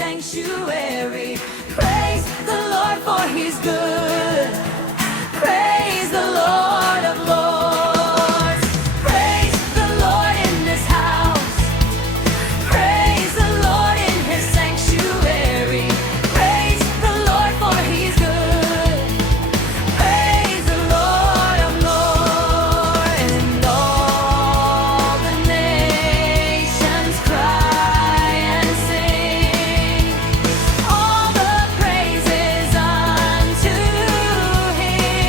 sanctuary. Praise the Lord for his good. Praise the Lord of lords. Praise the Lord in this house. Praise the Lord in his sanctuary. Praise the Lord for his good. Praise the Lord of lords. And all the nations cry and sing all the praises unto him.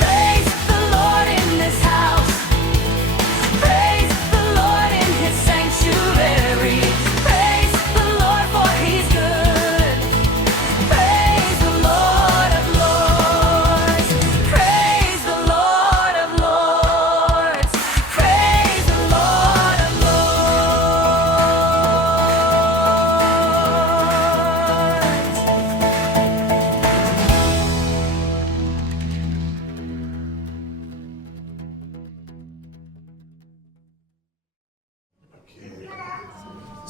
Praise the Lord in this house. Praise the Lord in his sanctuary. Praise the Lord for his good. Praise the Lord of lords. Praise the Lord of lords. Praise the Lord of lords.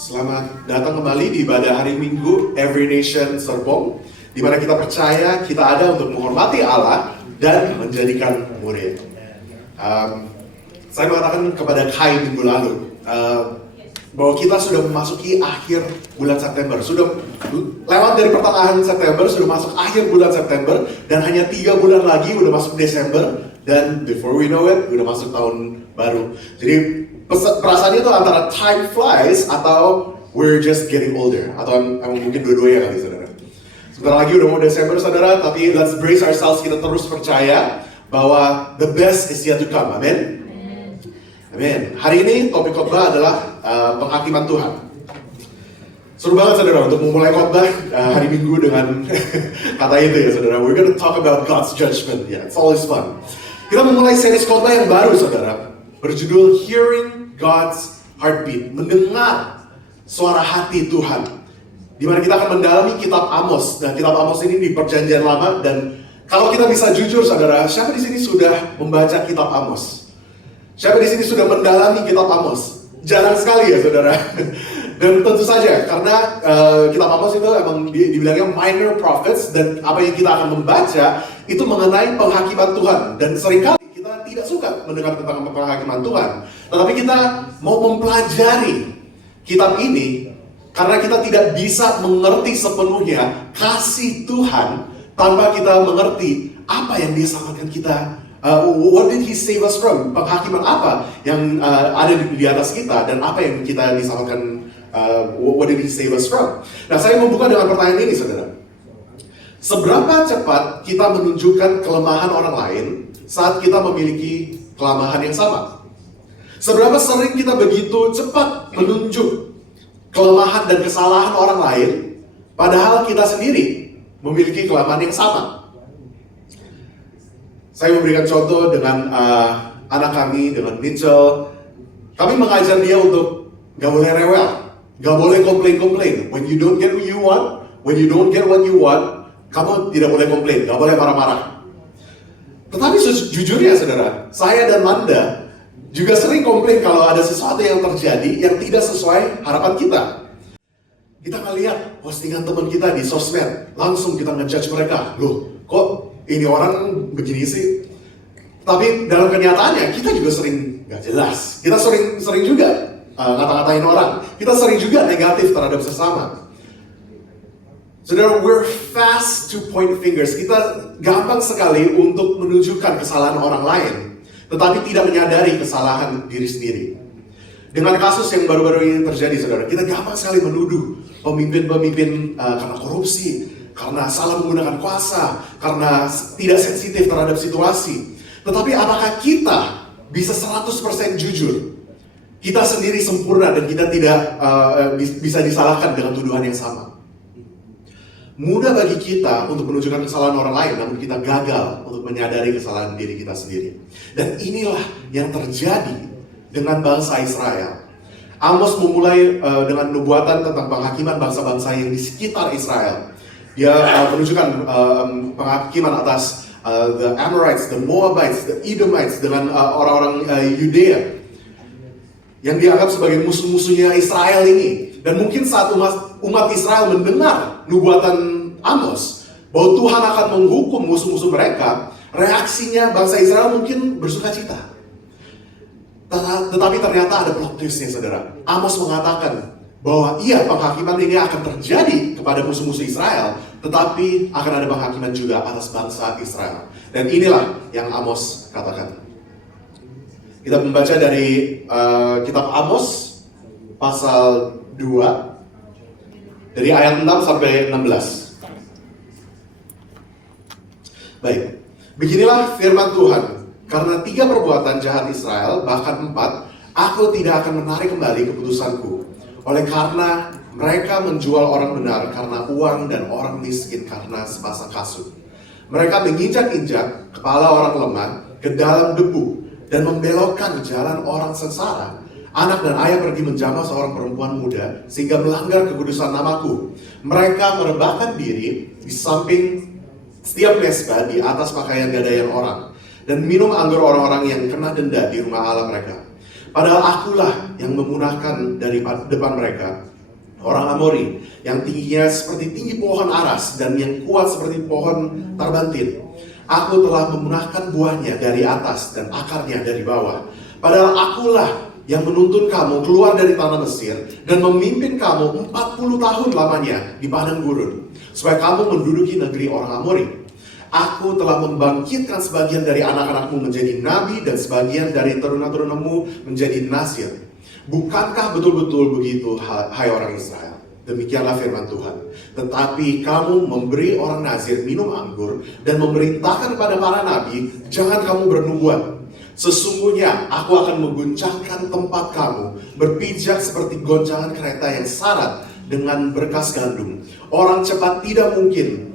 Selamat datang kembali di ibadah hari Minggu Every Nation Serpong, di mana kita percaya kita ada untuk menghormati Allah dan menjadikan murid. Saya mengatakan kepada Kai minggu lalu bahwa kita sudah memasuki akhir bulan September, sudah lewat dari pertengahan September, sudah masuk akhir bulan September, dan hanya 3 bulan lagi udah masuk Desember, dan before we know it, udah masuk tahun baru. Jadi perasaannya itu antara time flies atau we're just getting older, atau emang mungkin dua-duanya kali, saudara. Sebentar lagi udah mau Desember, saudara, tapi let's brace ourselves, kita terus percaya bahwa the best is yet to come. Amin. Amin. Hari ini topik khotbah adalah penghakiman Tuhan. Seru banget, saudara, untuk memulai khotbah hari Minggu dengan kata itu ya, saudara. We're gonna talk about God's judgment. Yeah, it's always fun. Kita memulai series khotbah yang baru, saudara, berjudul Hearing God's Heartbeat, mendengar suara hati Tuhan. Di mana kita akan mendalami kitab Amos. Dan kitab Amos ini di Perjanjian Lama, dan kalau kita bisa jujur, saudara, siapa di sini sudah membaca kitab Amos? Siapa di sini sudah mendalami kitab Amos? Jarang sekali ya, saudara. Dan tentu saja karena kitab Amos itu emang dibilangnya minor prophets, dan apa yang kita akan membaca itu mengenai penghakiman Tuhan. Dan seringkali kita tidak suka mendengar tentang penghakiman Tuhan, tetapi kita mau mempelajari kitab ini karena kita tidak bisa mengerti sepenuhnya kasih Tuhan tanpa kita mengerti apa yang Dia selamatkan kita. What did He save us from? Penghakiman apa yang ada di atas kita, dan apa yang kita diselamatkan? What did He save us from? Nah, saya membuka dengan pertanyaan ini, saudara. Seberapa cepat kita menunjukkan kelemahan orang lain saat kita memiliki kelemahan yang sama? Seberapa sering kita begitu cepat menunjuk kelemahan dan kesalahan orang lain, padahal kita sendiri memiliki kelemahan yang sama? Saya memberikan contoh dengan anak kami, dengan Mitchell. Kami mengajar dia untuk gak boleh rewel, gak boleh komplain. When you don't get what you want, when you don't get what you want, kamu tidak boleh komplain, gak boleh marah-marah. Tetapi jujurnya, saudara, saya dan Manda juga sering komplain kalau ada sesuatu yang terjadi yang tidak sesuai harapan kita. Kita ngelihat postingan teman kita di sosmed, langsung kita ngejudge mereka. Loh, kok ini orang begini sih? Tapi dalam kenyataannya kita juga sering gak jelas. Kita sering juga ngata-ngatain orang. Kita sering juga negatif terhadap sesama. Saudara, we're fast to point fingers. Kita gampang sekali untuk menunjukkan kesalahan orang lain, tetapi tidak menyadari kesalahan diri sendiri. Dengan kasus yang baru-baru ini terjadi, saudara, kita gampang sekali menuduh pemimpin-pemimpin karena korupsi, karena salah menggunakan kuasa, karena tidak sensitif terhadap situasi. Tetapi apakah kita bisa 100% jujur? Kita sendiri sempurna dan kita tidak bisa disalahkan dengan tuduhan yang sama. Mudah bagi kita untuk menunjukkan kesalahan orang lain, namun kita gagal untuk menyadari kesalahan diri kita sendiri. Dan inilah yang terjadi dengan bangsa Israel. Amos memulai dengan nubuatan tentang penghakiman bangsa-bangsa yang di sekitar Israel. Dia menunjukkan penghakiman atas the Amorites, the Moabites, the Edomites, dengan orang-orang Yudea. yang dianggap sebagai musuh-musuhnya Israel ini. Dan mungkin saat umat Israel mendengar nubuatan Amos bahwa Tuhan akan menghukum musuh-musuh mereka, reaksinya bangsa Israel mungkin bersuka cita. Tetapi ternyata ada plot twistnya, saudara. Amos mengatakan bahwa iya, penghakiman ini akan terjadi kepada musuh-musuh Israel, tetapi akan ada penghakiman juga atas bangsa Israel. Dan inilah yang Amos katakan. Kita membaca dari kitab Amos pasal 2 dari ayat 6 sampai 16. Baik, beginilah firman Tuhan. Karena 3 perbuatan jahat Israel, bahkan 4, aku tidak akan menarik kembali keputusanku. Oleh karena mereka menjual orang benar karena uang dan orang miskin karena sepasang kasut. Mereka menginjak-injak kepala orang lemah ke dalam debu dan membelokkan jalan orang sengsara. Anak dan ayah pergi menjamah seorang perempuan muda sehingga melanggar kekudusan namaku. Mereka merebahkan diri di samping setiap mesbah di atas pakaian gadaian orang dan minum anggur orang-orang yang kena denda di rumah Allah mereka. Padahal akulah yang memunahkan dari depan mereka orang Amori yang tingginya seperti tinggi pohon aras dan yang kuat seperti pohon tarbantin. Aku telah memunahkan buahnya dari atas dan akarnya dari bawah. Padahal akulah yang menuntun kamu keluar dari tanah Mesir dan memimpin kamu 40 tahun lamanya di padang gurun, supaya kamu menduduki negeri orang Amori. Aku telah membangkitkan sebagian dari anak-anakmu menjadi nabi dan sebagian dari teruna-terunamu menjadi nasir. Bukankah betul-betul begitu, hai orang Israel? Demikianlah firman Tuhan. Tetapi kamu memberi orang Nazir minum anggur dan memerintahkan kepada para nabi, jangan kamu bernubuat. Sesungguhnya aku akan mengguncangkan tempat kamu, berpijak seperti goncangan kereta yang syarat dengan berkas gandum. Orang cepat tidak mungkin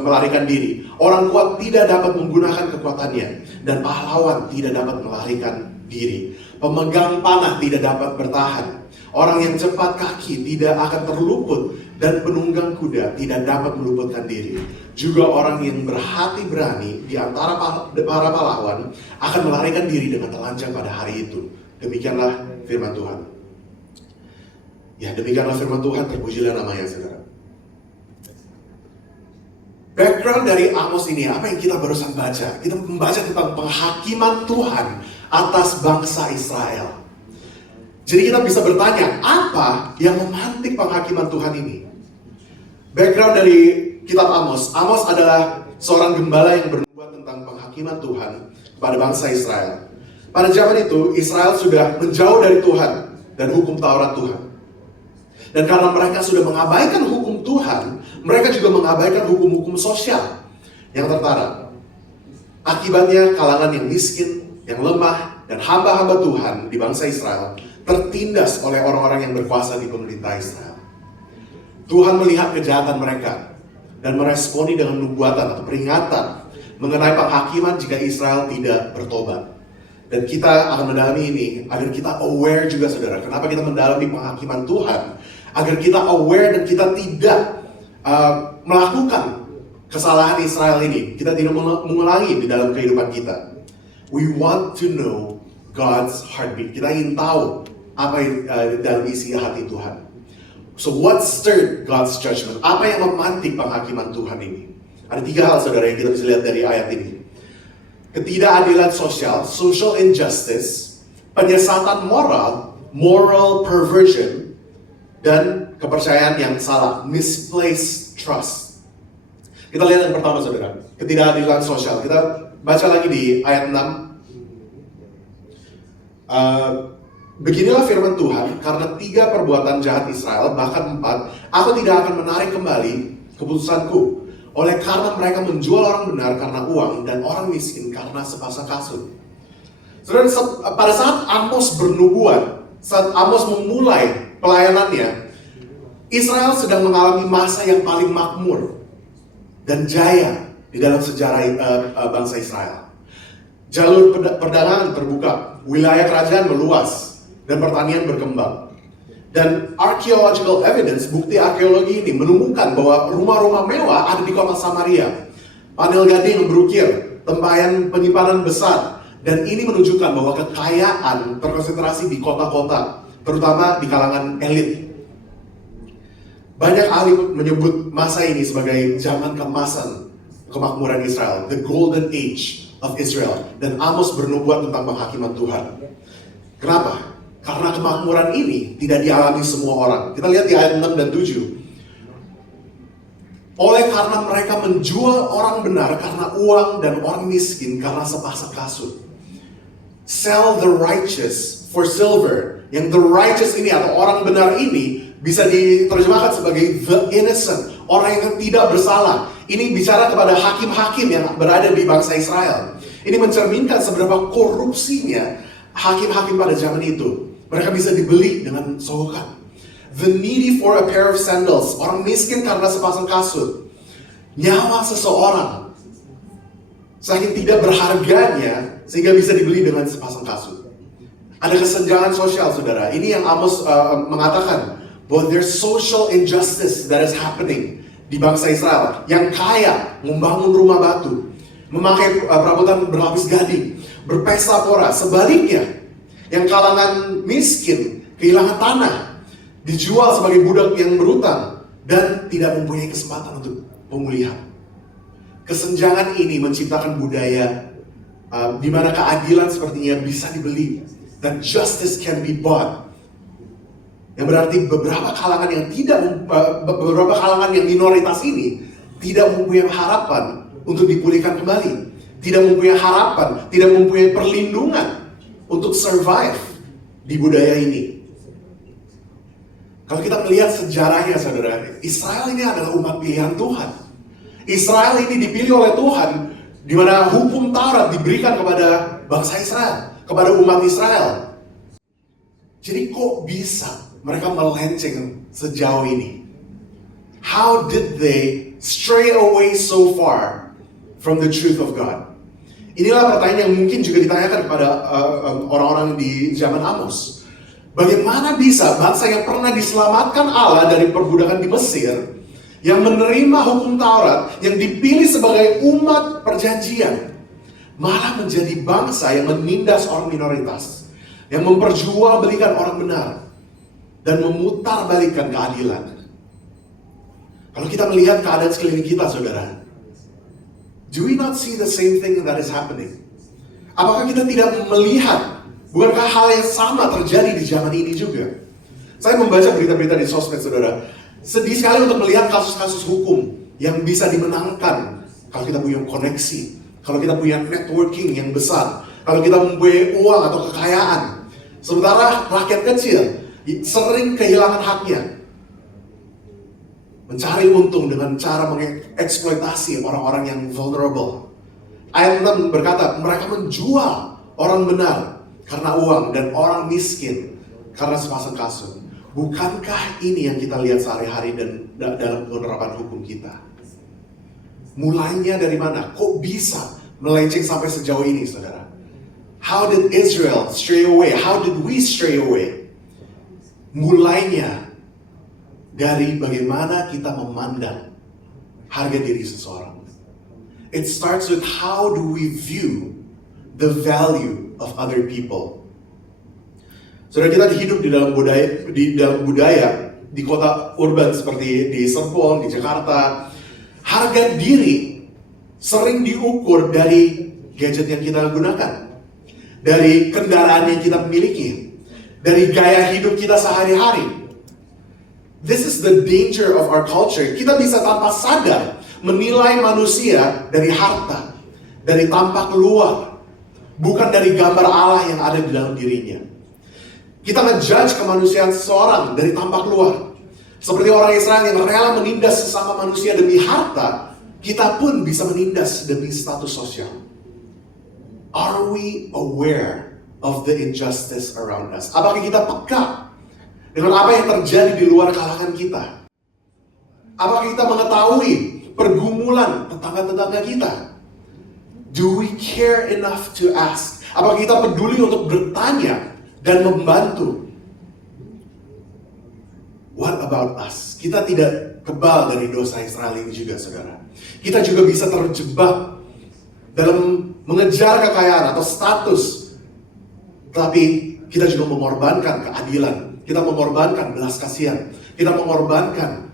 melarikan diri. Orang kuat tidak dapat menggunakan kekuatannya, dan pahlawan tidak dapat melarikan diri. Pemegang panah tidak dapat bertahan. Orang yang cepat kaki tidak akan terluput, dan penunggang kuda tidak dapat meluputkan diri. Juga orang yang berhati berani di antara para pahlawan akan melarikan diri dengan telanjang pada hari itu. Demikianlah firman Tuhan. Ya, demikianlah firman Tuhan, terpujilah namanya, saudara. Background dari Amos ini, apa yang kita barusan baca? Kita membaca tentang penghakiman Tuhan atas bangsa Israel. Jadi kita bisa bertanya, apa yang memantik penghakiman Tuhan ini? Background dari kitab Amos. Amos adalah seorang gembala yang bernubuat tentang penghakiman Tuhan kepada bangsa Israel. Pada zaman itu, Israel sudah menjauh dari Tuhan dan hukum Taurat Tuhan. Dan karena mereka sudah mengabaikan hukum Tuhan, mereka juga mengabaikan hukum-hukum sosial yang tertara. Akibatnya kalangan yang miskin, yang lemah, dan hamba-hamba Tuhan di bangsa Israel tertindas oleh orang-orang yang berkuasa di pemerintah Israel. Tuhan melihat kejahatan mereka dan meresponi dengan nubuatan atau peringatan mengenai penghakiman jika Israel tidak bertobat. Dan kita akan mendalami ini agar kita aware juga, saudara. Kenapa kita mendalami penghakiman Tuhan? Agar kita aware dan kita tidak melakukan kesalahan Israel ini. Kita tidak mengulangi di dalam kehidupan kita. We want to know God's heartbeat. Kita ingin tahu apa yang dalam isi hati Tuhan. So what stirred God's judgment? Apa yang memantik penghakiman Tuhan ini? Ada 3 hal, saudara, yang kita bisa lihat dari ayat ini. Ketidakadilan sosial, social injustice, penyesatan moral, moral perversion, dan kepercayaan yang salah, misplaced trust. Kita lihat yang pertama, saudara, ketidakadilan sosial. Kita baca lagi di ayat 6. Beginilah firman Tuhan, karena 3 perbuatan jahat Israel, bahkan 4, aku tidak akan menarik kembali keputusanku. Oleh karena mereka menjual orang benar karena uang dan orang miskin karena sepasang kasut. Saudara, pada saat Amos bernubuat, saat Amos memulai pelayanannya, Israel sedang mengalami masa yang paling makmur dan jaya di dalam sejarah bangsa Israel. Jalur perdagangan terbuka, wilayah kerajaan meluas, dan pertanian berkembang. Dan archaeological evidence, bukti arkeologi ini menemukan bahwa rumah-rumah mewah ada di kota Samaria. Panel gading yang berukir, tempayan penyimpanan besar, Dan ini menunjukkan bahwa kekayaan terkonsentrasi di kota-kota, terutama di kalangan elit. Banyak ahli menyebut masa ini sebagai zaman keemasan kemakmuran Israel, the golden age of Israel. Dan Amos bernubuat tentang penghakiman Tuhan. Kenapa? Karena kemakmuran ini tidak dialami semua orang. Kita lihat di ayat 6 dan 7. Oleh karena mereka menjual orang benar karena uang dan orang miskin karena sepasang kasut. Sell the righteous for silver. Yang the righteous ini atau orang benar ini bisa diterjemahkan sebagai the innocent, orang yang tidak bersalah. Ini bicara kepada hakim-hakim yang berada di bangsa Israel. Ini mencerminkan seberapa korupsinya hakim-hakim pada zaman itu. Mereka bisa dibeli dengan sogokan. The needy for a pair of sandals, orang miskin karena sepasang kasut. Nyawa seseorang saking tidak berharganya sehingga bisa dibeli dengan sepasang kasut. Ada kesenjangan sosial, saudara. Ini yang Amos mengatakan bahwa there's social injustice that is happening di bangsa Israel. Yang kaya membangun rumah batu, memakai perabotan berlapis gading, berpesta pora. Sebaliknya, yang kalangan miskin kehilangan tanah, dijual sebagai budak yang berutang dan tidak mempunyai kesempatan untuk pemulihan. Kesenjangan ini menciptakan budaya di mana keadilan sepertinya bisa dibeli, that justice can be bought. Yang berarti beberapa kalangan yang minoritas ini tidak mempunyai harapan untuk dipulihkan kembali, tidak mempunyai harapan, tidak mempunyai perlindungan untuk survive di budaya ini. Kalau kita melihat sejarahnya, saudara, Israel ini adalah umat pilihan Tuhan. Israel ini dipilih oleh Tuhan, di mana hukum Taurat diberikan kepada bangsa Israel, kepada umat Israel. Jadi kok bisa mereka melenceng sejauh ini? How did they stray away so far from the truth of God? Inilah pertanyaan yang mungkin juga ditanyakan kepada orang-orang di zaman Amos. Bagaimana bisa bangsa yang pernah diselamatkan Allah dari perbudakan di Mesir, yang menerima hukum Taurat, yang dipilih sebagai umat perjanjian, malah menjadi bangsa yang menindas orang minoritas, yang memperjualbelikan orang benar, dan memutarbalikkan keadilan. Kalau kita melihat keadaan sekeliling kita, saudara, do we not see the same thing that is happening? Apakah kita tidak melihat, bukankah hal yang sama terjadi di zaman ini juga? Saya membaca berita-berita di sosmed, saudara. Sedih sekali untuk melihat kasus-kasus hukum yang bisa dimenangkan kalau kita punya koneksi, kalau kita punya networking yang besar, kalau kita mempunyai uang atau kekayaan. Sementara rakyat kecil sering kehilangan haknya, mencari untung dengan cara mengeksploitasi orang-orang yang vulnerable. Ayat 6 berkata, mereka menjual orang benar karena uang dan orang miskin karena sepasang kasut. Bukankah ini yang kita lihat sehari-hari dan dalam penerapan hukum kita? Mulainya dari mana? Kok bisa melenceng sampai sejauh ini, saudara? How did Israel stray away? How did we stray away? Mulainya dari bagaimana kita memandang harga diri seseorang. It starts with how do we view the value of other people. Saudara, kita hidup di dalam budaya di kota urban seperti di Serpong, di Jakarta. Harga diri sering diukur dari gadget yang kita gunakan, dari kendaraan yang kita miliki, dari gaya hidup kita sehari-hari. This is the danger of our culture. Kita bisa tanpa sadar menilai manusia dari harta, dari tampak luar, bukan dari gambar Allah yang ada di dalam dirinya. Kita ngejudge kemanusiaan seseorang dari tampak luar. Seperti orang Israel yang rela menindas sesama manusia demi harta, kita pun bisa menindas demi status sosial. Are we aware of the injustice around us? Apakah kita peka dengan apa yang terjadi di luar kalangan kita? Apakah kita mengetahui pergumulan tetangga-tetangga kita? Do we care enough to ask? Apakah kita peduli untuk bertanya dan membantu? What about us? Kita tidak kebal dari dosa Israel ini juga, saudara. Kita juga bisa terjebak dalam mengejar kekayaan atau status. Tapi kita juga mengorbankan keadilan. Kita mengorbankan belas kasihan. Kita mengorbankan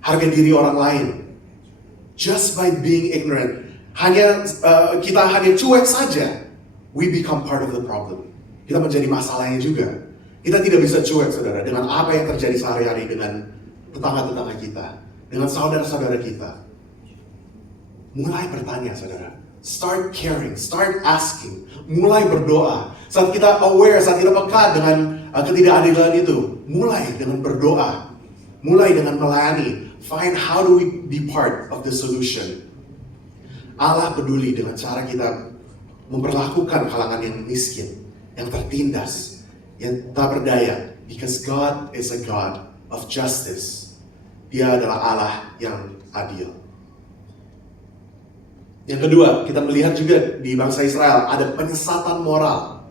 harga diri orang lain. Just by being ignorant. Kita hanya cuek saja. We become part of the problem. Kita menjadi masalahnya juga. Kita tidak bisa cuek, saudara, dengan apa yang terjadi sehari-hari dengan tetangga-tetangga kita, dengan saudara-saudara kita. Mulai bertanya, saudara. Start caring, start asking, mulai berdoa. Saat kita aware, saat kita peka dengan ketidakadilan itu, mulai dengan berdoa, mulai dengan melayani. Find how do we be part of the solution. Allah peduli dengan cara kita memperlakukan kalangan yang miskin, yang tertindas, yang tak berdaya. Because God is a God of justice. Dia adalah Allah yang adil. Yang kedua, kita melihat juga di bangsa Israel ada penyesatan moral.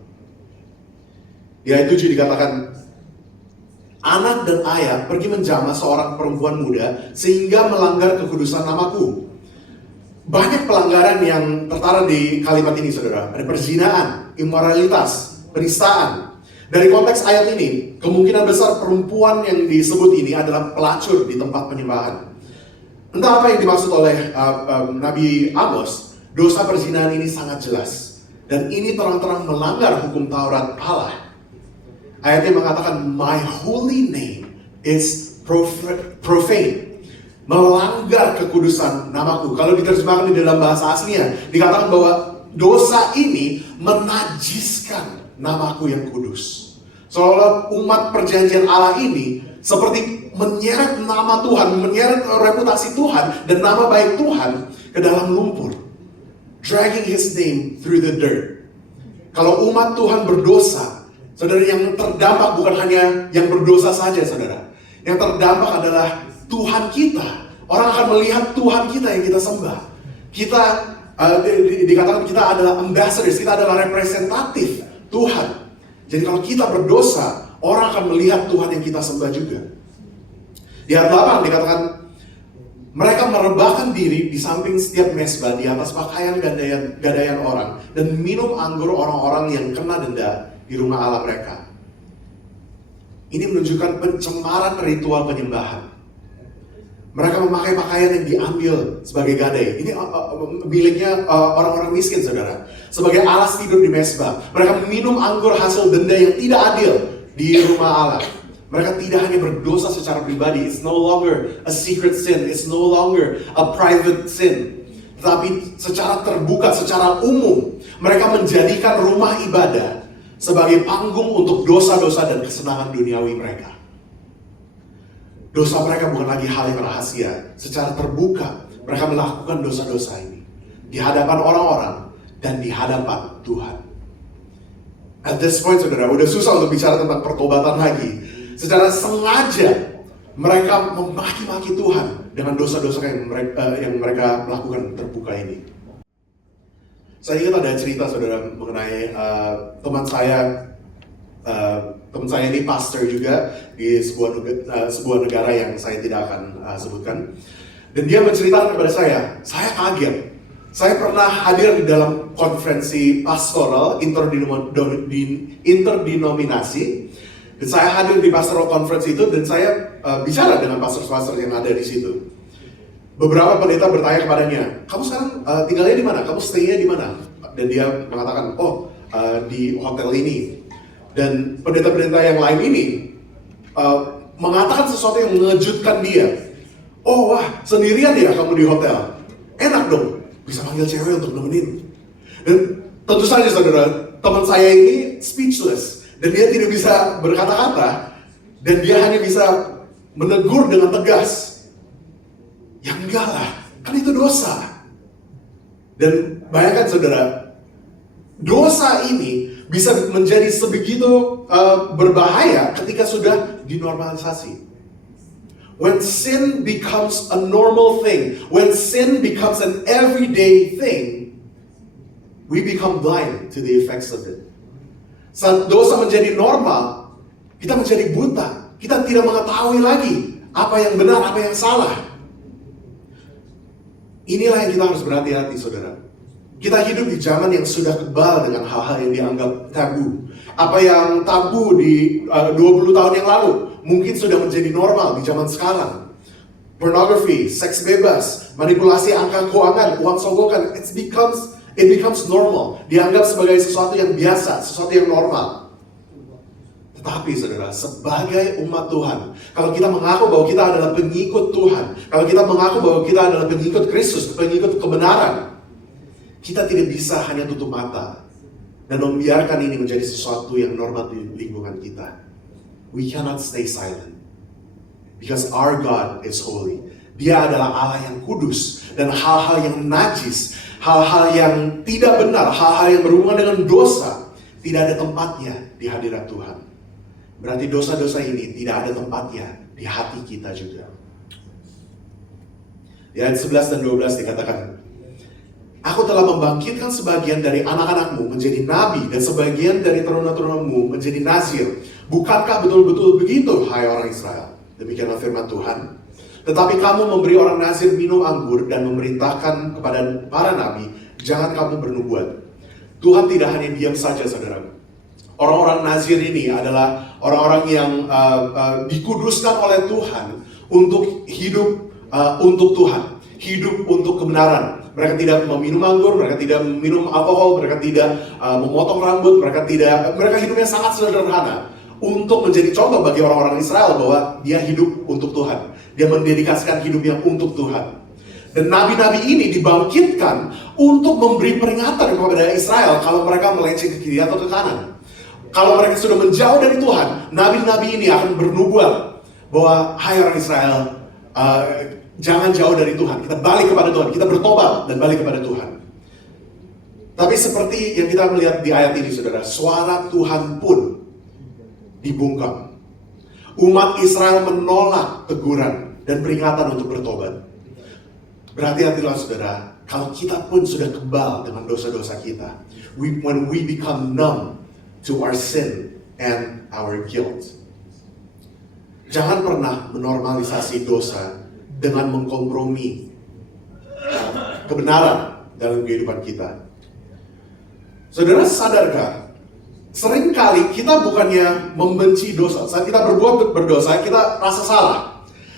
Di ayat 7 dikatakan, anak dan ayah pergi menjamah seorang perempuan muda sehingga melanggar kekudusan namaku. Banyak pelanggaran yang tertara di kalimat ini, saudara. Ada perzinaan, imoralitas, penistaan. Dari konteks ayat ini, kemungkinan besar perempuan yang disebut ini adalah pelacur di tempat penyembahan. Entah apa yang dimaksud oleh Nabi Amos, dosa perzinahan ini sangat jelas. Dan ini terang-terang melanggar hukum Taurat Allah. Ayatnya mengatakan, my holy name is profane. Melanggar kekudusan namaku. Kalau diterjemahkan di dalam bahasa aslinya, dikatakan bahwa dosa ini menajiskan namaku yang kudus. Seolah umat perjanjian Allah ini seperti menyeret nama Tuhan, menyeret reputasi Tuhan dan nama baik Tuhan ke dalam lumpur. Dragging His name through the dirt. Kalau umat Tuhan berdosa, saudara, yang terdampak bukan hanya yang berdosa saja, saudara. Yang terdampak adalah Tuhan kita. Orang akan melihat Tuhan kita yang kita sembah. Kita dikatakan kita adalah ambassadors, kita adalah representatif Tuhan. Jadi kalau kita berdosa, orang akan melihat Tuhan yang kita sembah juga. Di ayat 8 dikatakan, mereka merebahkan diri di samping setiap mesbah di atas pakaian gadaian orang dan minum anggur orang-orang yang kena denda di rumah Allah mereka. Ini menunjukkan pencemaran ritual penyembahan. Mereka memakai pakaian yang diambil sebagai gadai. Ini miliknya orang-orang miskin, saudara. Sebagai alas tidur di mesbah. Mereka minum anggur hasil denda yang tidak adil di rumah Allah. Mereka tidak hanya berdosa secara pribadi. It's no longer a secret sin. It's no longer a private sin. Tetapi secara terbuka, secara umum, mereka menjadikan rumah ibadah sebagai panggung untuk dosa-dosa dan kesenangan duniawi mereka. Dosa mereka bukan lagi hal yang rahasia. Secara terbuka, mereka melakukan dosa-dosa ini di hadapan orang-orang dan di hadapan Tuhan. At this point, saudara, udah susah untuk bicara tentang pertobatan lagi. Secara sengaja, mereka memaki-maki Tuhan dengan dosa-dosa yang mereka lakukan terbuka ini. Saya ingat ada cerita, saudara, mengenai teman saya ini pastor juga di sebuah negara yang saya tidak akan sebutkan. Dan dia menceritakan kepada saya kaget. Saya pernah hadir di dalam konferensi pastoral interdenominasi. Dan saya hadir di pastoral conference itu dan saya bicara dengan pastor-pastor yang ada di situ. Beberapa pendeta bertanya kepadanya, kamu sekarang tinggalnya di mana? Kamu stay-nya di mana? Dan dia mengatakan, di hotel ini. Dan pendeta-pendeta yang lain ini mengatakan sesuatu yang mengejutkan dia. Oh wah, sendirian ya kamu di hotel? Enak dong, bisa panggil cewek untuk nemenin. Dan tentu saja, saudara, teman saya ini speechless. Dan dia tidak bisa berkata-kata. Dan dia hanya bisa menegur dengan tegas. Ya enggak lah, kan itu dosa. Dan bayangkan, saudara, dosa ini bisa menjadi sebegitu berbahaya ketika sudah dinormalisasi. When sin becomes a normal thing, when sin becomes an everyday thing, we become blind to the effects of it. Saat dosa menjadi normal, kita menjadi buta. Kita tidak mengetahui lagi apa yang benar, apa yang salah. Inilah yang kita harus berhati-hati, saudara. Kita hidup di zaman yang sudah kebal dengan hal-hal yang dianggap tabu. Apa yang tabu di 20 tahun yang lalu mungkin sudah menjadi normal di zaman sekarang. Pornography, seks bebas, manipulasi angka keuangan, uang sogokan, it becomes normal. Dianggap sebagai sesuatu yang biasa, sesuatu yang normal. Tetapi saudara, sebagai umat Tuhan, kalau kita mengaku bahwa kita adalah pengikut Tuhan, kalau kita mengaku bahwa kita adalah pengikut Kristus, pengikut kebenaran, kita tidak bisa hanya tutup mata dan membiarkan ini menjadi sesuatu yang normal di lingkungan kita. We cannot stay silent. Because our God is holy. Dia adalah Allah yang kudus. Dan hal-hal yang najis, hal-hal yang tidak benar, hal-hal yang berhubungan dengan dosa, tidak ada tempatnya di hadirat Tuhan. Berarti dosa-dosa ini tidak ada tempatnya di hati kita juga. Di ayat 11 dan 12 dikatakan, Aku telah membangkitkan sebagian dari anak-anakmu menjadi nabi dan sebagian dari teruna-terunamu menjadi nazir. Bukankah betul-betul begitu, hai orang Israel? Demikianlah firman Tuhan. Tetapi kamu memberi orang nazir minum anggur dan memerintahkan kepada para nabi, jangan kamu bernubuat. Tuhan tidak hanya diam saja, saudara. Orang-orang nazir ini adalah orang-orang yang dikuduskan oleh Tuhan untuk hidup untuk Tuhan, hidup untuk kebenaran. Mereka tidak meminum anggur, mereka tidak minum alkohol, mereka tidak memotong rambut, mereka hidupnya sangat sederhana untuk menjadi contoh bagi orang-orang Israel bahwa dia hidup untuk Tuhan. Dia mendedikasikan hidupnya untuk Tuhan. Dan nabi-nabi ini dibangkitkan untuk memberi peringatan kepada Israel kalau mereka melenceng ke kiri atau ke kanan. Kalau mereka sudah menjauh dari Tuhan, nabi-nabi ini akan bernubuat bahwa hai orang Israel, jangan jauh dari Tuhan, kita balik kepada Tuhan, kita bertobat dan balik kepada Tuhan. Tapi seperti yang kita melihat di ayat ini, saudara, suara Tuhan pun dibungkam. Umat Israel menolak teguran dan peringatan untuk bertobat. Berhati-hatilah, saudara, kalau kita pun sudah kebal dengan dosa-dosa kita, when we become numb to our sin and our guilt. Jangan pernah menormalisasi dosa dengan mengkompromi kebenaran dalam kehidupan kita. Saudara, sadarkah? Seringkali kita bukannya membenci dosa. Saat kita berbuat berdosa, kita rasa salah.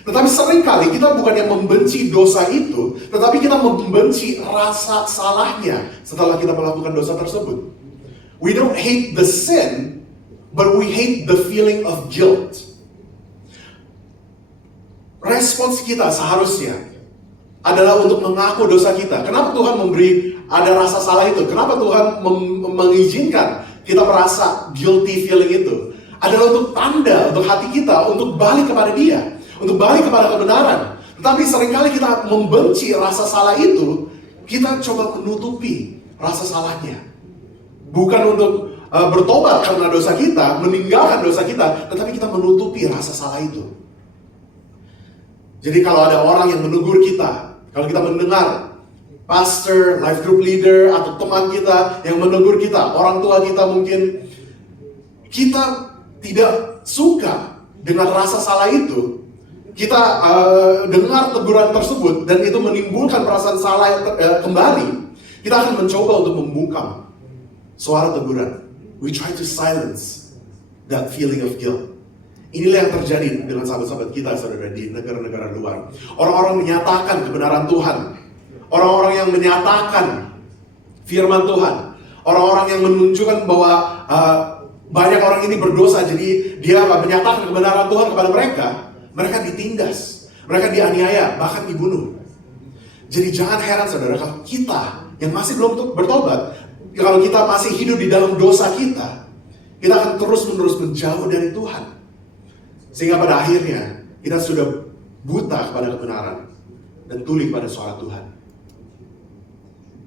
Tetapi seringkali kita bukannya membenci dosa itu, tetapi kita membenci rasa salahnya setelah kita melakukan dosa tersebut. We don't hate the sin, but we hate the feeling of guilt. Respons kita seharusnya adalah untuk mengaku dosa kita. Kenapa Tuhan memberi ada rasa salah itu? Kenapa Tuhan mengizinkan kita merasa guilty feeling itu? Adalah untuk tanda, untuk hati kita, untuk balik kepada Dia, untuk balik kepada kebenaran. Tetapi seringkali kita membenci rasa salah itu, kita coba menutupi rasa salahnya. Bukan untuk bertobat karena dosa kita, meninggalkan dosa kita, tetapi kita menutupi rasa salah itu. Jadi kalau ada orang yang menegur kita, kalau kita mendengar pastor, life group leader, atau teman kita yang menegur kita, orang tua kita mungkin, kita tidak suka dengan rasa salah itu, kita dengar teguran tersebut, dan itu menimbulkan perasaan salah kembali, kita akan mencoba untuk membungkam suara teguran. We try to silence that feeling of guilt. Inilah yang terjadi dengan sahabat-sahabat kita, saudara, di negara-negara luar. Orang-orang menyatakan kebenaran Tuhan. Orang-orang yang menyatakan firman Tuhan. Orang-orang yang menunjukkan bahwa banyak orang ini berdosa, jadi dia menyatakan kebenaran Tuhan kepada mereka. Mereka ditindas, mereka dianiaya, bahkan dibunuh. Jadi jangan heran, saudara, kalau kita yang masih belum bertobat, kalau kita masih hidup di dalam dosa kita akan terus-menerus menjauh dari Tuhan. Sehingga pada akhirnya kita sudah buta kepada kebenaran dan tuli pada suara Tuhan.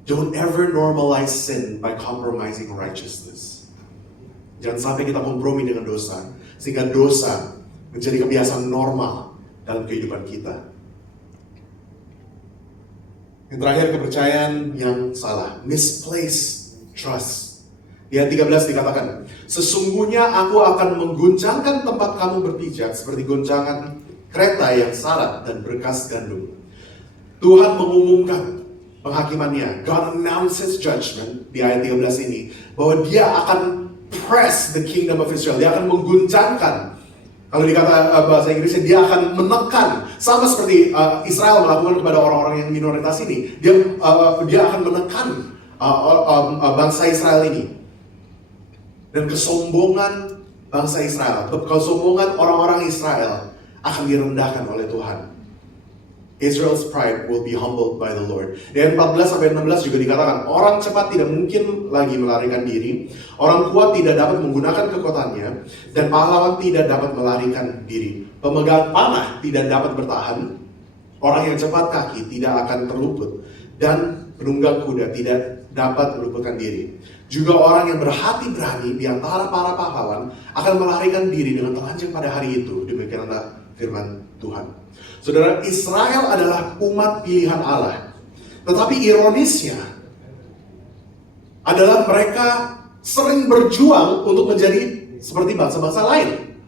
Don't ever normalize sin by compromising righteousness. Jangan sampai kita kompromi dengan dosa, sehingga dosa menjadi kebiasaan normal dalam kehidupan kita. Yang terakhir, kepercayaan yang salah, misplaced trust. Di ayat 13 dikatakan, sesungguhnya aku akan mengguncangkan tempat kamu berpijak seperti goncangan kereta yang syarat dan berkas gandum. Tuhan mengumumkan penghakimannya. God announces judgment di ayat 13 ini, bahwa dia akan press the kingdom of Israel. Dia akan mengguncangkan, kalau dikata bahasa Inggrisnya, dia akan menekan, sama seperti Israel melakukan kepada orang-orang yang minoritas ini. Dia akan menekan bangsa Israel ini. Dan kesombongan bangsa Israel, kesombongan orang-orang Israel akan direndahkan oleh Tuhan. Israel's pride will be humbled by the Lord. Dan 14-16 juga dikatakan, orang cepat tidak mungkin lagi melarikan diri, orang kuat tidak dapat menggunakan kekuatannya, dan pahlawan tidak dapat melarikan diri. Pemegang panah tidak dapat bertahan, orang yang cepat kaki tidak akan terluput, dan penunggang kuda tidak dapat meluputkan diri. Juga orang yang berhati berani di antara para pahlawan akan melarikan diri dengan telanjang pada hari itu. Demikianlah firman Tuhan. Saudara, Israel adalah umat pilihan Allah. Tetapi ironisnya adalah mereka sering berjuang untuk menjadi seperti bangsa-bangsa lain.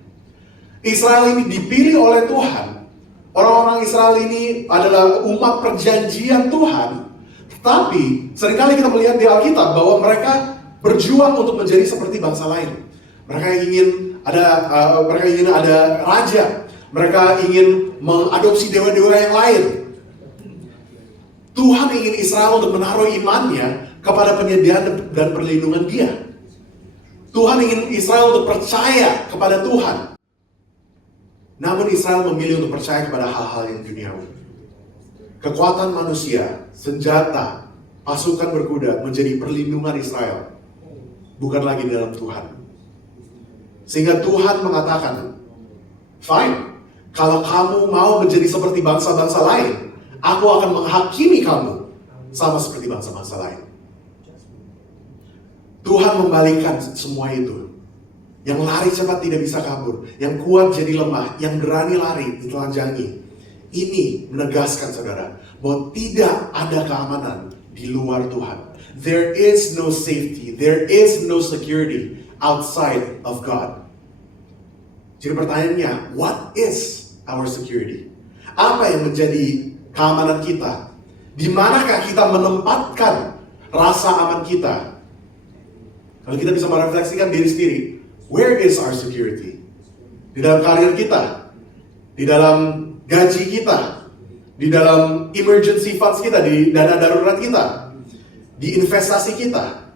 Israel ini dipilih oleh Tuhan. Orang-orang Israel ini adalah umat perjanjian Tuhan. Tetapi seringkali kita melihat di Alkitab bahwa mereka berjuang untuk menjadi seperti bangsa lain. Mereka ingin ada raja. Mereka ingin mengadopsi dewa-dewa yang lain. Tuhan ingin Israel untuk menaruh imannya kepada penyediaan dan perlindungan Dia. Tuhan ingin Israel untuk percaya kepada Tuhan. Namun Israel memilih untuk percaya kepada hal-hal yang duniawi. Kekuatan manusia, senjata, pasukan berkuda menjadi perlindungan Israel. Bukan lagi dalam Tuhan. Sehingga Tuhan mengatakan, fine. Kalau kamu mau menjadi seperti bangsa-bangsa lain, aku akan menghakimi kamu sama seperti bangsa-bangsa lain. Tuhan membalikan semua itu. Yang lari cepat tidak bisa kabur, yang kuat jadi lemah, yang berani lari ditelanjangi. Ini menegaskan saudara, bahwa tidak ada keamanan di luar Tuhan. There is no safety, there is no security outside of God. Jadi pertanyaannya, what is our security? Apa yang menjadi keamanan kita? Di manakah kita menempatkan rasa aman kita? Kalau kita bisa merefleksikan diri sendiri, where is our security? Di dalam karir kita, di dalam gaji kita, di dalam emergency funds kita, di dana darurat kita, di investasi kita,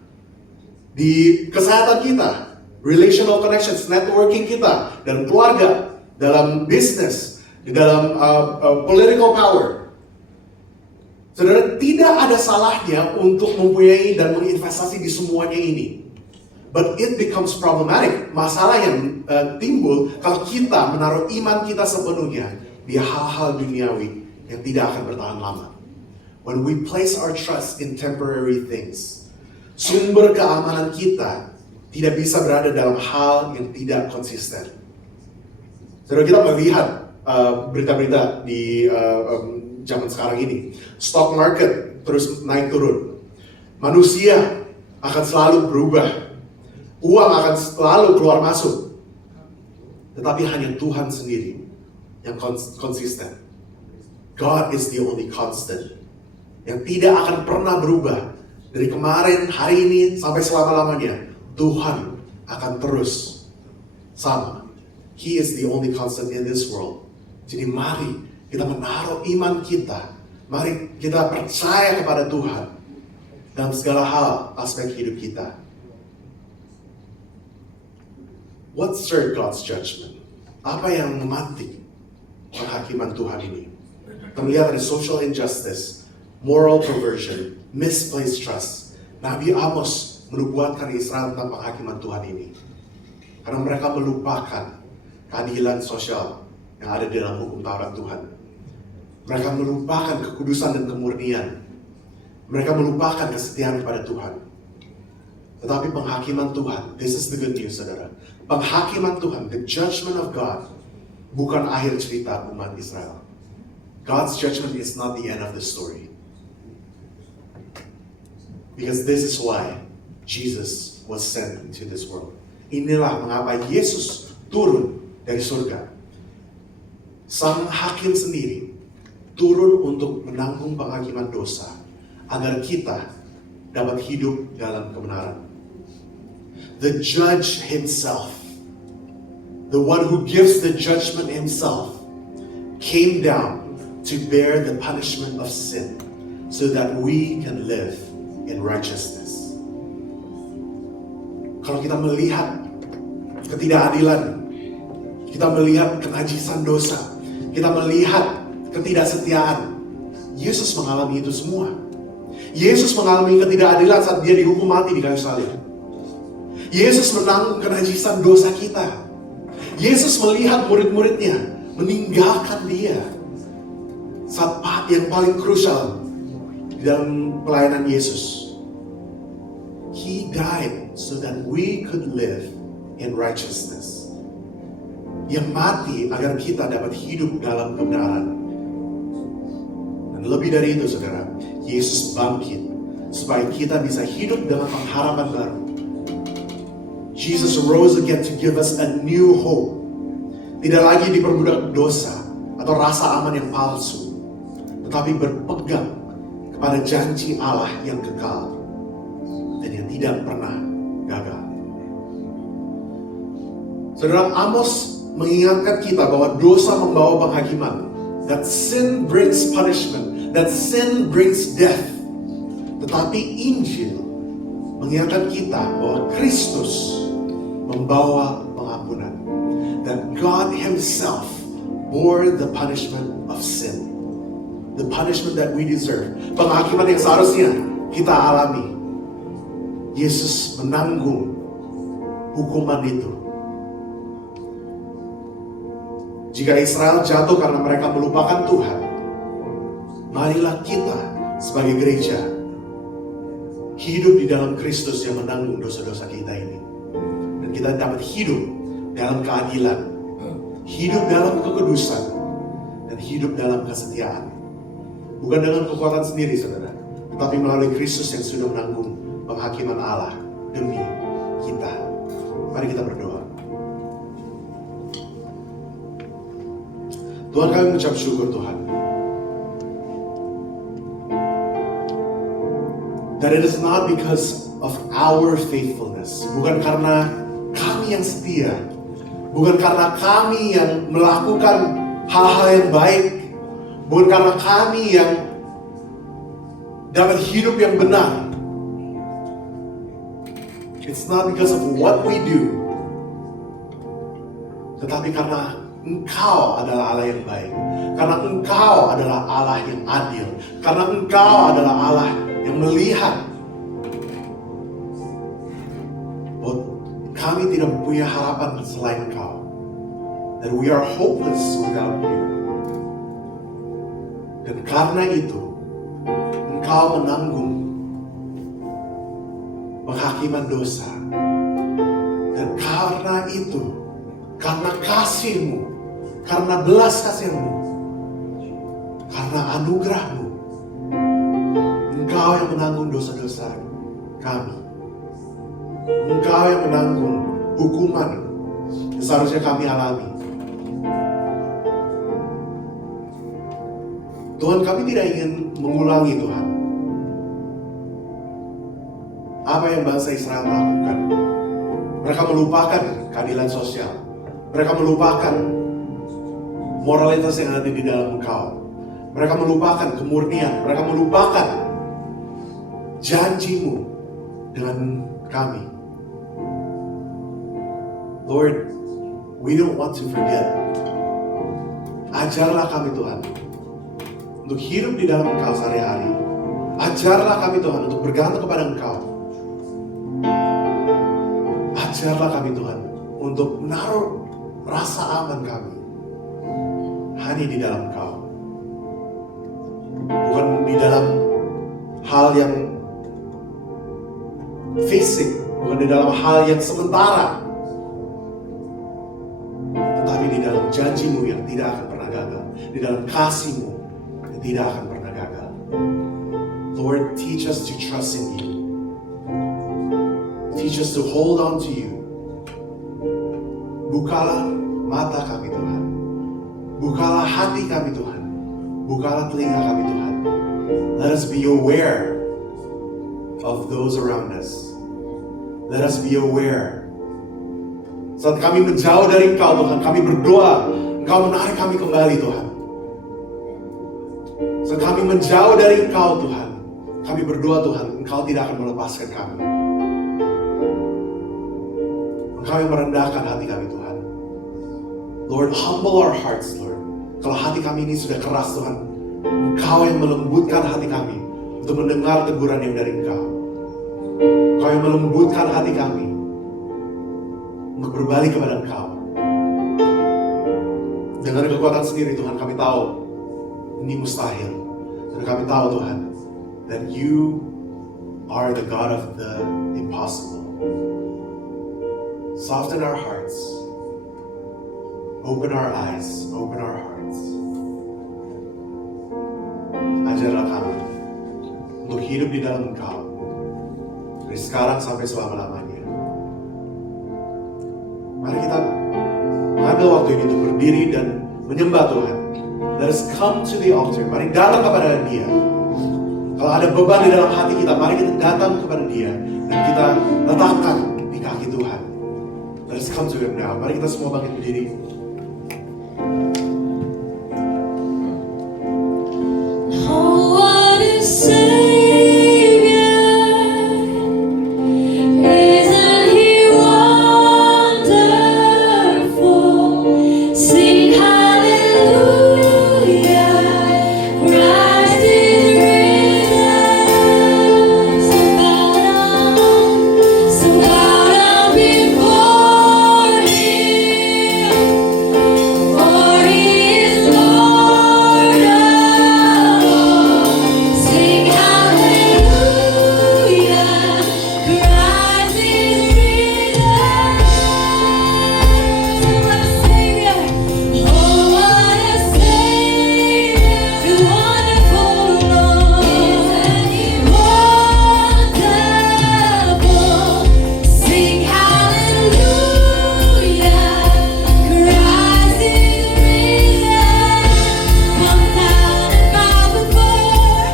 di kesehatan kita, relational connections, networking kita, dan keluarga, dalam bisnis, di dalam political power. Saudara, tidak ada salahnya untuk mempunyai dan menginvestasi di semuanya ini. But it becomes problematic. Masalah yang timbul kalau kita menaruh iman kita sepenuhnya di hal-hal duniawi yang tidak akan bertahan lama. When we place our trust in temporary things, sumber keamanan kita tidak bisa berada dalam hal yang tidak konsisten. Saudara, kita melihat berita-berita di zaman sekarang ini. Stock market terus naik turun. Manusia akan selalu berubah. Uang akan selalu keluar masuk. Tetapi hanya Tuhan sendiri yang konsisten. God is the only constant. Yang tidak akan pernah berubah. Dari kemarin, hari ini, sampai selama-lamanya. Tuhan akan terus sama. He is the only constant in this world. Jadi mari kita menaruh iman kita. Mari kita percaya kepada Tuhan dalam segala hal aspek hidup kita. What stirred God's judgment? Apa yang memantik penghakiman Tuhan ini? Kita melihat ada social injustice, moral perversion, misplaced trust. Nabi Amos menubuatkan Israel tentang penghakiman Tuhan ini. Karena mereka melupakan keadilan sosial yang ada di dalam hukum Taurat Tuhan. Mereka melupakan kekudusan dan kemurnian. Mereka melupakan kesetiaan kepada Tuhan. Tetapi penghakiman Tuhan, this is the good news, saudara. Penghakiman Tuhan, the judgment of God, bukan akhir cerita umat Israel. God's judgment is not the end of the story. Because this is why Jesus was sent into this world. Inilah mengapa Yesus turun dari surga. Sang hakim sendiri turun untuk menanggung penghakiman dosa agar kita dapat hidup dalam kebenaran. The judge himself, the one who gives the judgment himself, came down to bear the punishment of sin so that we can live in righteousness. Kalau kita melihat ketidakadilan, kita melihat kenajisan dosa, kita melihat ketidaksetiaan, Yesus mengalami itu semua. Yesus mengalami ketidakadilan saat dia dihukum mati di kayu salib. Yesus menanggung kenajisan dosa kita. Yesus melihat murid-muridnya meninggalkan dia saat yang paling krusial di dalam pelayanan Yesus. He died so that we could live in righteousness. Yang mati agar kita dapat hidup dalam kebenaran. Dan lebih dari itu saudara, Yesus bangkit supaya kita bisa hidup dalam pengharapan baru. Jesus rose again to give us a new hope. Tidak lagi diperbudak dosa atau rasa aman yang palsu, tetapi berpegang kepada janji Allah yang kekal dan yang tidak pernah gagal. Saudara, Amos mengingatkan kita bahwa dosa membawa penghakiman. That sin brings punishment, that sin brings death. Tetapi Injil mengingatkan kita bahwa Kristus membawa pengampunan. That God himself bore the punishment of sin. The punishment that we deserve. Penghakiman yang seharusnya kita alami. Yesus menanggung hukuman itu. Jika Israel jatuh karena mereka melupakan Tuhan, marilah kita sebagai gereja hidup di dalam Kristus yang menanggung dosa-dosa kita ini. Dan kita dapat hidup dalam keadilan, hidup dalam kekudusan, dan hidup dalam kesetiaan. Bukan dengan kekuatan sendiri, saudara, tetapi melalui Kristus yang sudah menanggung penghakiman Allah demi kita. Mari kita berdoa. Tuhan, kami mengucap syukur Tuhan. That it is not because of our faithfulness. Bukan karena kami yang setia. Bukan karena kami yang melakukan hal-hal yang baik. Bukan karena kami yang dapat hidup yang benar. It's not because of what we do. Tetapi karena Engkau adalah Allah yang baik. Karena Engkau adalah Allah yang adil. Karena Engkau adalah Allah yang melihat bahwa kami tidak punya harapan selain Engkau. That we are hopeless without you. Dan karena itu, Engkau menanggung penghakiman dosa. Dan karena itu, karena kasih-Mu, karena belas kasih-Mu, karena anugerah-Mu, Engkau yang menanggung dosa-dosa kami. Engkau yang menanggung hukuman yang seharusnya kami alami. Tuhan, kami tidak ingin mengulangi Tuhan apa yang bangsa Israel lakukan. Mereka melupakan keadilan sosial. Mereka melupakan moralitas yang ada di dalam Engkau. Mereka melupakan kemurnian. Mereka melupakan janji-Mu dengan kami. Lord, we don't want to forget. Ajarlah kami Tuhan untuk hidup di dalam Engkau sehari-hari. Ajarlah kami Tuhan untuk bergantung kepada Engkau. Ajarlah kami Tuhan untuk menaruh rasa aman kami hanya di dalam Engkau. Bukan di dalam hal yang fisik, bukan di dalam hal yang sementara, tetapi di dalam janji-Mu yang tidak akan pernah gagal, di dalam kasih-Mu yang tidak akan pernah gagal. Lord, teach us to trust in you. Teach us to hold on to you. Bukalah mata kami Tuhan. Bukalah hati kami Tuhan. Bukalah telinga kami Tuhan. Let us be aware of those around us. Let us be aware. Saat kami menjauh dari Engkau Tuhan, kami berdoa, Engkau menarik kami kembali Tuhan. Saat kami menjauh dari Engkau Tuhan, kami berdoa Tuhan, Engkau tidak akan melepaskan kami. Engkau yang merendahkan hati kami Tuhan. Lord, humble our hearts Lord. Kalau hati kami ini sudah keras Tuhan, Engkau yang melembutkan hati kami untuk mendengar teguran yang dari Engkau. Engkau yang melembutkan hati kami untuk berbalik kepada Engkau. Dengan kekuatan sendiri Tuhan, kami tahu ini mustahil. Dan kami tahu Tuhan, that You are the God of the impossible. Soften our hearts. Open our eyes. Open our hearts. Ajarlah kami untuk hidup di dalam Engkau dari sekarang sampai selama-lamanya. Mari kita mengambil waktu ini untuk berdiri dan menyembah Tuhan. Let us come to the altar. Mari datang kepada Dia. Kalau ada beban di dalam hati kita, mari kita datang kepada Dia dan kita letakkan di kaki Tuhan. Let us come to Him now. Mari kita semua bangkit berdiri. Oh, what a Savior! Isn't He wonderful? Sing hallelujah! Christ is risen. So bow down before Him, for He is Lord of all. Sing hallelujah! Christ is risen. What a Savior! Oh, what a Savior! Wonderful Lord, isn't He wonderful? Sing hallelujah! Christ is risen. Come down and bow before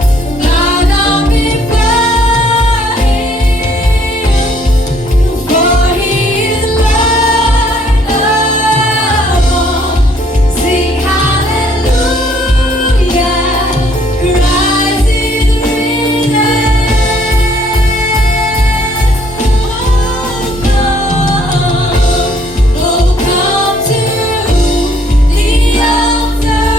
Him, for He is Lord of all. Sing hallelujah! Christ is risen. Oh, come to the altar.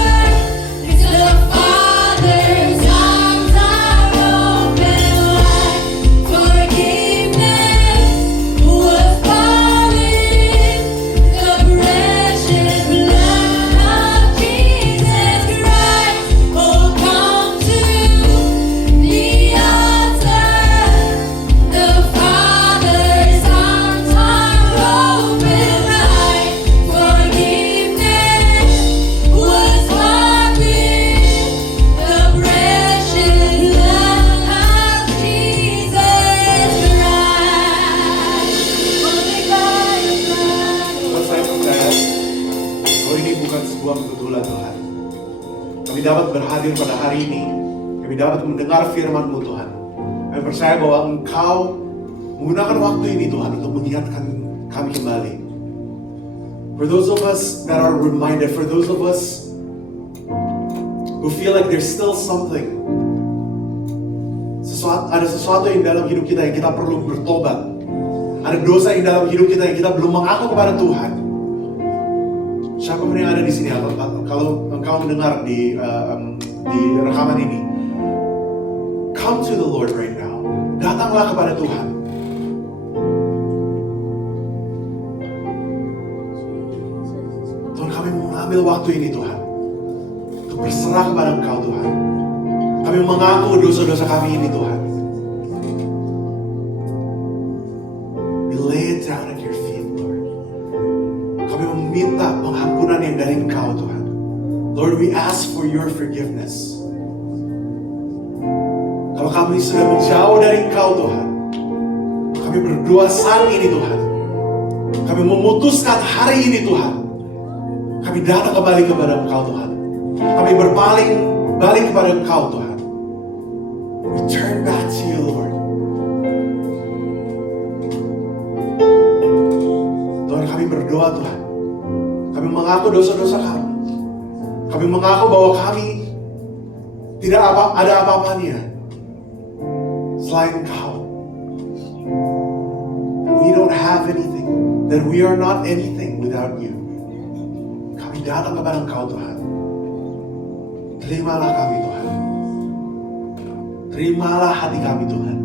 The Father's arms are open wide. Forgiveness was bought in the precious blood of Jesus Christ. Oh, come to the altar. The Father's arms are open wide. Forgiveness was bought in the precious blood of Jesus Christ. Only by Your blood. Tuhan, saya percaya bahwa ini bukan sebuah kebetulan Tuhan. Kami dapat berhadir pada hari ini. Kami dapat mendengar firman-Mu Tuhan. Kami percaya bahwa Engkau menggunakan waktu ini Tuhan untuk mengingatkan kami kembali. For those of us that are reminded, for those of us who feel like there's still something, ada sesuatu yang dalam hidup kita yang kita perlu bertobat. Ada dosa yang dalam hidup kita yang kita belum mengaku kepada Tuhan. Siapapun yang ada di sini, kalau engkau mendengar di rekaman ini, come to the Lord right now. Datanglah kepada Tuhan. Tuhan, kami mengambil waktu ini Tuhan untuk berserah kepada Engkau Tuhan. Kami mengaku dosa-dosa kami ini Tuhan. We lay it down at Your feet Lord. Kami meminta pengampunan yang dari Engkau Tuhan. Lord, we ask for Your forgiveness. Kalau kami sudah menjauh dari Engkau Tuhan, kami berdoa saat ini Tuhan. Kami memutuskan hari ini Tuhan, kami datang kembali kepada Engkau Tuhan. Kami berpaling balik kepada Engkau Tuhan. We turn back to You Lord. berdoa Tuhan. Kami mengaku dosa-dosa kami. Kami mengaku bahwa kami tidak ada apa-apanya selain Engkau. We don't have anything. That we are not anything without you. Kami datang kepada Engkau Tuhan. Terimalah kami Tuhan. Terimalah hati kami Tuhan.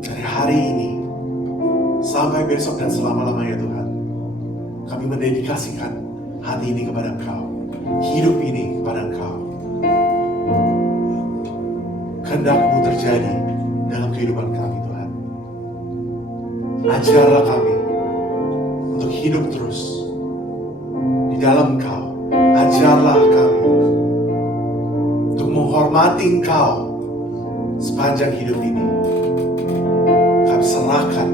Dari hari ini sampai besok dan selama-lamanya Tuhan, kami mendedikasikan hati ini kepada Engkau, hidup ini kepada Engkau. Kehendak-Mu terjadi dalam kehidupan kami Tuhan. Ajarlah kami untuk hidup terus di dalam Engkau. Ajarlah kami untuk menghormati Engkau sepanjang hidup ini. Kami serahkan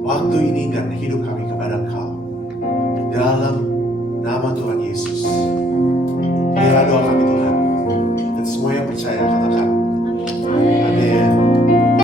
waktu ini dan hidup kami kepada Engkau. Di dalam nama Tuhan Yesus. Inilah doa kami Tuhan.